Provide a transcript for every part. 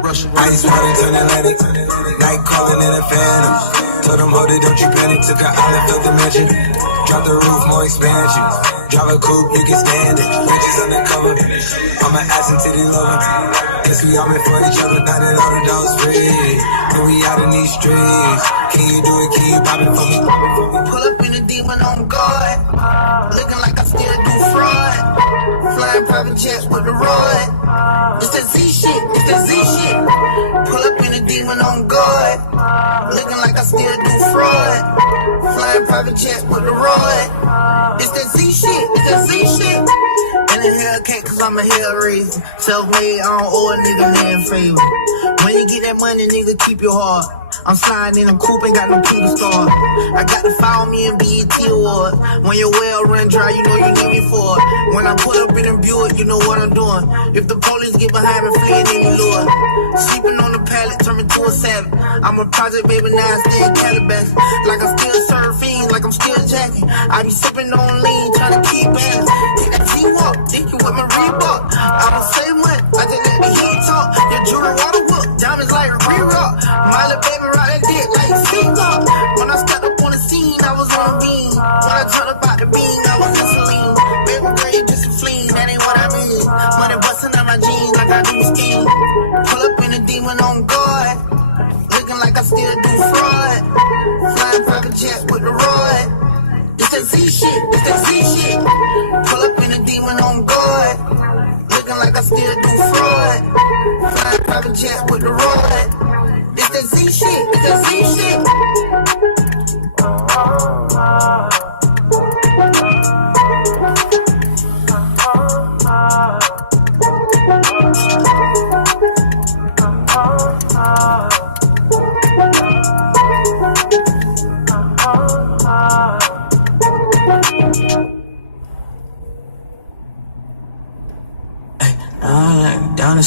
Ice water turn Atlantic, night calling in a phantom. Told them, hold it, don't you panic. Took an island, felt the mansion. Drop the roof, more expansion. Drive a coupe, you can stand it. Bitches undercover, I'm an ass and titty lover. Guess we all meant for each other, now that all the dogs free. And we out in these streets. Can you do it, can you pop it for me? Pull up in a demon on guard, looking like I still do fraud. Flying private jets with the rod. It's that Z shit, it's that Z shit. Pull up in a demon on guard, looking like I still do fraud. Flying private jets with the rod. It's that Z shit, it's that Z shit. And the Hellcat cause I'm a hellraiser. Self-made, I don't owe a nigga man favor. When you get that money, nigga, keep your heart. I'm flying in a coupe, ain't got no key to start. I got to follow me in BET Award. When your well run dry, you know you need me for it. When I pull up in a Buick, you know what I'm doing. If the police get behind me, fleeing in the lure. Sleeping on the pallet, turn me to a savage. I'm a project baby, now I stay in Calabash. Like I'm still surfing, like I'm still jacking. I be sipping on lean, trying to keep balance. Take that T-walk, think you with my Reebok. I don't say much, I just let the heat talk. Your jewelry water whoop, diamonds like re-rock. My little baby ride that dick like C-Rock. When I stepped up on the scene, I was on a beam. When I turned up out the beam, I was in saline. Baby girl, you just a fleen, that ain't what I mean. Money busting out my jeans like I do skiing. Pull up in a demon on guard, looking like I still do fraud. Flying private jets with the rod. It's that Z shit, it's that Z shit. Pull up in a demon on guard, looking like I still do fraud. Flying private jets with the rod. It's that Z shit, it's that Z shit.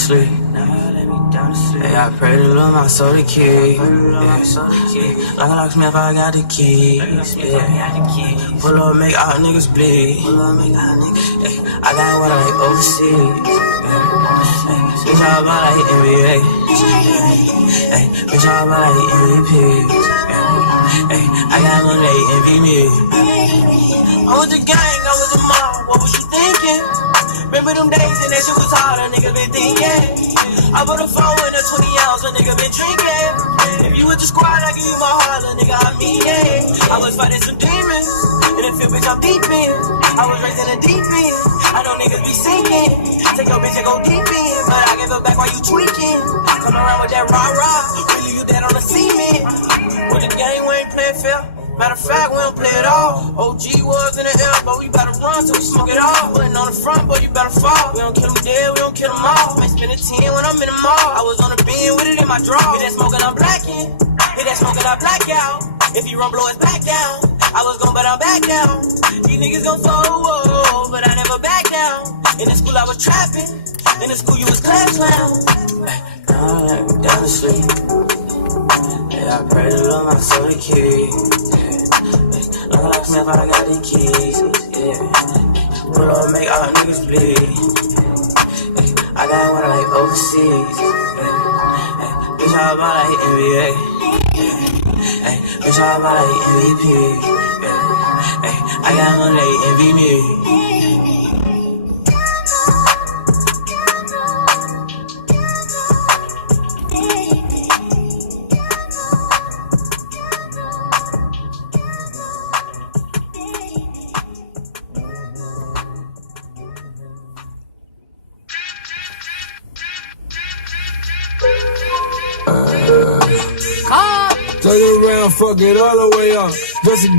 Now I let me down to sleep. Hey, I pray to Lord my soul to keep. Like a locksmith, I got the keys. Yeah. Pull up, make all niggas bleed. Hey, I got what I like overseas. Bitch, all about like NBA. Hey, bitch, all about like MVP. Hey, I got one they envy me. I was the gang, I was a mom. What was you thinking? Remember them days and that shit was hard, a nigga been thinking. I put a phone in a 20 ounce, a nigga been drinking. If you with the squad, I give you my heart, a nigga, I mean it. I was fighting some demons, in the field, bitch, I'm deep in. I was raised in the deep end, I know niggas be sinking. Take your bitch and go deep in, but I give it back while you tweaking. Come around with that rah-rah, really you dead on the cement. With the game, we ain't playing fair. Matter of fact, we don't play it all. OG was in the air, but we better run till we smoke it all. Putting on the front, but you better fall. We don't kill them dead, we don't kill them all. Might spend a 10 when I'm in the mall. I was on the beam with it in my draw. Hit that smoke and I'm blacking. Hit that smoke and I black out. If you run, blow it back down. I was gon' but I'm back down. These niggas gon' fold, but I never back down. In the school I was trapping. In the school you was class clown. Now I let me down to sleep. Yeah, I pray to Lord my soul to keep. Like a locksmith, I got the keys. Yeah. Pull up, make all niggas bleed. I got what I like overseas. Bitch, all about like NBA. Bitch, all about like MVP. I got one they envy me. Turn it around, fuck it all the way up. Just a